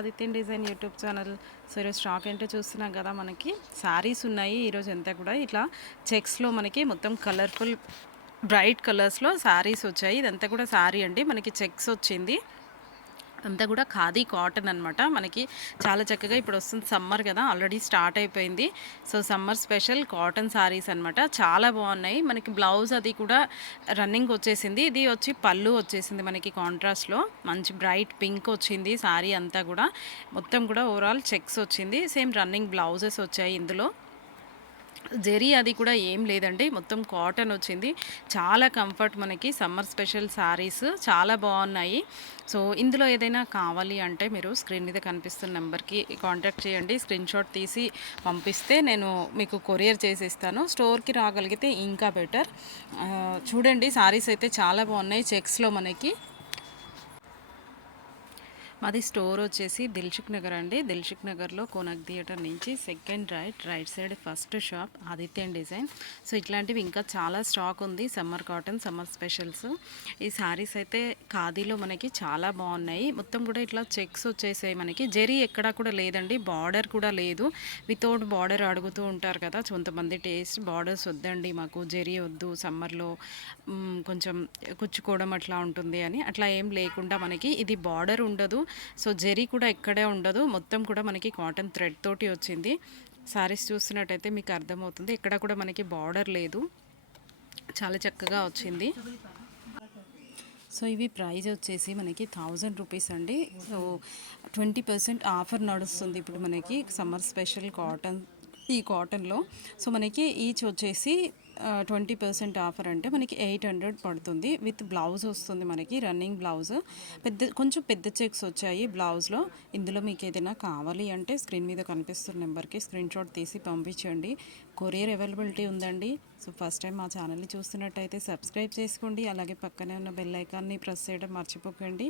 Adithyan design YouTube channel. So ఈరోజు stock ఏంటో చూస్తున్నాం కదా, మనకి శారీస్ ఉన్నాయి ఈరోజు అంతా కూడా. ఇట్లా చెక్స్లో మనకి మొత్తం కలర్ఫుల్ బ్రైట్ కలర్స్లో శారీస్ వచ్చాయి. ఇదంతా కూడా శారీ అండి, మనకి చెక్స్ వచ్చింది. అంతా కూడా ఖాదీ కాటన్ అనమాట. మనకి చాలా చక్కగా ఇప్పుడు వస్తుంది సమ్మర్ కదా, ఆల్రెడీ స్టార్ట్ అయిపోయింది. So summer special cotton saris అనమాట, చాలా బాగున్నాయి. మనకి బ్లౌజ్ అది కూడా రన్నింగ్ వచ్చేసింది. ఇది వచ్చి పళ్ళు వచ్చేసింది మనకి కాంట్రాస్ట్లో, మంచి బ్రైట్ పింక్ వచ్చింది శారీ అంతా కూడా. మొత్తం కూడా ఓవరాల్ చెక్స్ వచ్చింది. సేమ్ రన్నింగ్ బ్లౌజెస్ వచ్చాయి ఇందులో. జెరీ అది కూడా ఏం లేదండి, మొత్తం కాటన్ వచ్చింది. చాలా కంఫర్ట్, మనకి సమ్మర్ స్పెషల్ శారీస్ చాలా బాగున్నాయి. సో ఇందులో ఏదైనా కావాలి అంటే మీరు స్క్రీన్ మీద కనిపిస్తున్న నెంబర్కి కాంటాక్ట్ చేయండి. స్క్రీన్ షాట్ తీసి పంపిస్తే నేను మీకు కొరియర్ చేసిస్తాను. స్టోర్కి రాగలిగితే ఇంకా బెటర్. చూడండి శారీస్ అయితే చాలా బాగున్నాయి చెక్స్లో మనకి. మాది స్టోర్ వచ్చేసి దిల్సుఖ్ నగర్ అండి. దిల్సుఖ్ నగర్లో కోనక్ థియేటర్ నుంచి second right side first shop Adityan design. So ఇట్లాంటివి ఇంకా చాలా స్టాక్ ఉంది. Summer cotton, summer specials. ఈ శారీస్ అయితే ఖాదీలో మనకి చాలా బాగున్నాయి. మొత్తం కూడా ఇట్లా చెక్స్ వచ్చేసాయి మనకి. జెరీ ఎక్కడా కూడా లేదండి, బార్డర్ కూడా లేదు. వితౌట్ బార్డర్ అడుగుతూ ఉంటారు కదా కొంతమంది, టేస్ట్ బార్డర్స్ వద్దండి మాకు, జెరీ వద్దు సమ్మర్లో కొంచెం కుచ్చుకోవడం అట్లా ఉంటుంది అని. అట్లా ఏం లేకుండా మనకి ఇది బార్డర్ ఉండదు. సో జెరీ కూడా ఎక్కడే ఉండదు, మొత్తం కూడా మనకి కాటన్ థ్రెడ్ తోటి వచ్చింది. శారీస్ చూస్తున్నట్టయితే మీకు అర్థమవుతుంది, ఇక్కడ కూడా మనకి బార్డర్ లేదు, చాలా చక్కగా వచ్చింది. సో ఇవి ప్రైస్ వచ్చేసి మనకి 1000 రూపీస్ అండి. సో 20% ఆఫర్ నడుస్తుంది ఇప్పుడు మనకి సమ్మర్ స్పెషల్ కాటన్, ఈ కాటన్లో. సో మనకి ఈచ్ వచ్చేసి 20% ఆఫర్ అంటే మనకి 800 పడుతుంది. విత్ బ్లౌజ్ వస్తుంది మనకి, రన్నింగ్ బ్లౌజ్. కొంచెం పెద్ద చెక్స్ వచ్చాయి బ్లౌజ్లో. ఇందులో మీకు ఏదైనా కావాలి అంటే స్క్రీన్ మీద కనిపిస్తున్న నెంబర్కి స్క్రీన్ షాట్ తీసి పంపించండి. కొరియర్ అవైలబిలిటీ ఉందండి. సో ఫస్ట్ టైం మా ఛానల్ని చూస్తున్నట్టయితే సబ్స్క్రైబ్ చేసుకోండి, అలాగే పక్కనే ఉన్న బెల్ ఐకాన్ని ప్రెస్ చేయడం మర్చిపోకండి.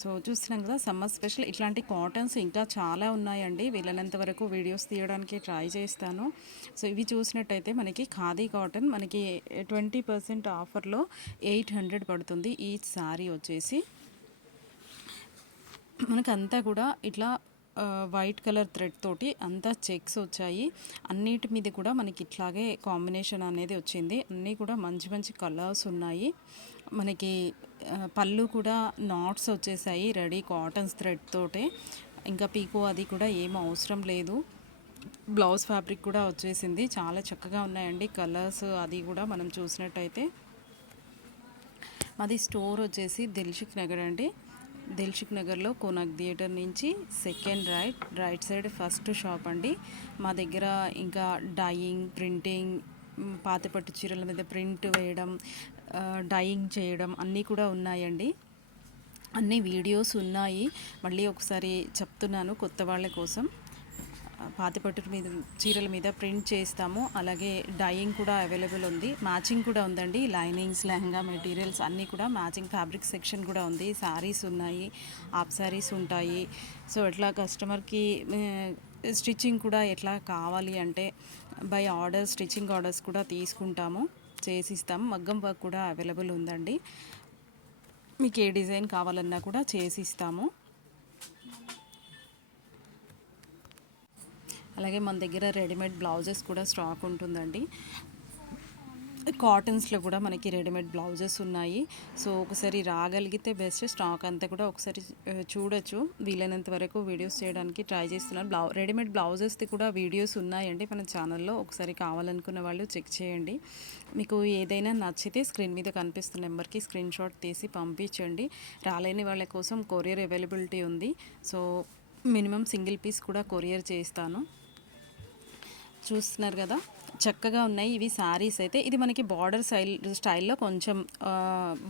సో చూస్తున్నాం కదా సమ్మర్ స్పెషల్, ఇట్లాంటి కాటన్స్ ఇంకా చాలా ఉన్నాయండి. వీలైనంత వరకు వీడియోస్ తీయడానికి ట్రై చేస్తాను. సో ఇవి చూసినట్టయితే మనకి ఖాదీ కాటన్ మనకి 20% ఆఫర్లో 800 పడుతుంది. ఈ శారీ వచ్చేసి మనకంతా కూడా ఇట్లా వైట్ కలర్ థ్రెడ్ తోటి అంతా చెక్స్ వచ్చాయి. అన్నిటి మీద కూడా మనకి ఇట్లాగే కాంబినేషన్ అనేది వచ్చింది. అన్నీ కూడా మంచి మంచి కలర్స్ ఉన్నాయి. మనకి పళ్ళు కూడా నాట్స్ వచ్చేసాయి రెడీ కాటన్స్ థ్రెడ్ తోటే. ఇంకా పీకో అది కూడా ఏం అవసరం లేదు. బ్లౌజ్ ఫ్యాబ్రిక్ కూడా వచ్చేసింది. చాలా చక్కగా ఉన్నాయండి కలర్స్ అది కూడా మనం చూసినట్టయితే. మాది స్టోర్ వచ్చేసి దిల్సుఖ్ నగర్ అండి. దిల్సుఖ్ నగర్లో కోనక్ థియేటర్ నుంచి second right side first shop అండి. మా దగ్గర ఇంకా డైయింగ్, ప్రింటింగ్, పాతపట్టు చీరల మీద ప్రింట్ వేయడం, డైయింగ్ చేయడం అన్నీ కూడా ఉన్నాయండి. అన్ని వీడియోస్ ఉన్నాయి. మళ్ళీ ఒకసారి చెప్తున్నాను కొత్త వాళ్ళ కోసం. పాతపట్టు మీద చీరల మీద ప్రింట్ చేస్తాము, అలాగే డైయింగ్ కూడా అవైలబుల్ ఉంది. మ్యాచింగ్ కూడా ఉందండి, లైనింగ్స్, లెహంగా మెటీరియల్స్ అన్నీ కూడా మ్యాచింగ్. ఫ్యాబ్రిక్ సెక్షన్ కూడా ఉంది. శారీస్ ఉన్నాయి, హాఫ్ శారీస్ ఉంటాయి. సో ఎట్లా కస్టమర్కి స్టిచ్చింగ్ కూడా ఎట్లా కావాలి అంటే బై ఆర్డర్, స్టిచ్చింగ్ ఆర్డర్స్ కూడా తీసుకుంటాము, చేసిస్తాము. మగ్గం వర్క్ కూడా అవైలబుల్ ఉందండి. మీకు ఏ డిజైన్ కావాలన్నా కూడా చేసిస్తాము. అలాగే మన దగ్గర రెడీమేడ్ బ్లౌజెస్ కూడా స్టాక్ ఉంటుందండి. కాటన్స్లో కూడా మనకి రెడీమేడ్ బ్లౌజెస్ ఉన్నాయి. సో ఒకసారి రాగలిగితే బెస్ట్. స్టాక్ అంతా కూడా ఒకసారి చూడొచ్చు. వీలైనంత వరకు వీడియోస్ చేయడానికి ట్రై చేస్తున్నాను. రెడీమేడ్ బ్లౌజెస్ది కూడా వీడియోస్ ఉన్నాయండి మన ఛానల్లో, ఒకసారి కావాలనుకున్న వాళ్ళు చెక్ చేయండి. మీకు ఏదైనా నచ్చితే స్క్రీన్ మీద కనిపిస్తున్న నెంబర్కి స్క్రీన్ షాట్ తీసి పంపించండి. రాలేని వాళ్ళ కోసం కొరియర్ అవైలబిలిటీ ఉంది. సో మినిమం సింగిల్ పీస్ కూడా కొరియర్ చేస్తాను. చూస్తున్నారు కదా చక్కగా ఉన్నాయి ఇవి శారీస్ అయితే. ఇది మనకి బార్డర్ స్టైల్లో కొంచెం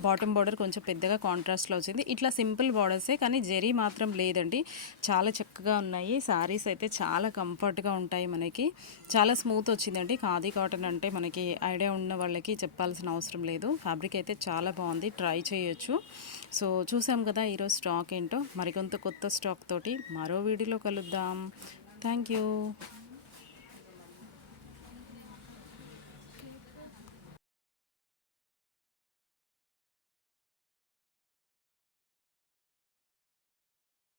బాటమ్ బార్డర్ కొంచెం పెద్దగా కాంట్రాస్ట్లో వచ్చింది. ఇట్లా సింపుల్ బార్డర్సే, కానీ జెరీ మాత్రం లేదండి. చాలా చక్కగా ఉన్నాయి శారీస్ అయితే, చాలా కంఫర్ట్గా ఉంటాయి మనకి. చాలా స్మూత్ వచ్చిందండి. ఖాదీ కాటన్ అంటే మనకి ఐడియా ఉన్న వాళ్ళకి చెప్పాల్సిన అవసరం లేదు. ఫ్యాబ్రిక్ అయితే చాలా బాగుంది, ట్రై చేయొచ్చు. సో చూసాం కదా ఈరోజు స్టాక్ ఏంటో. మరికొంత కొత్త స్టాక్ తోటి మరో వీడియోలో కలుద్దాం. Thank you.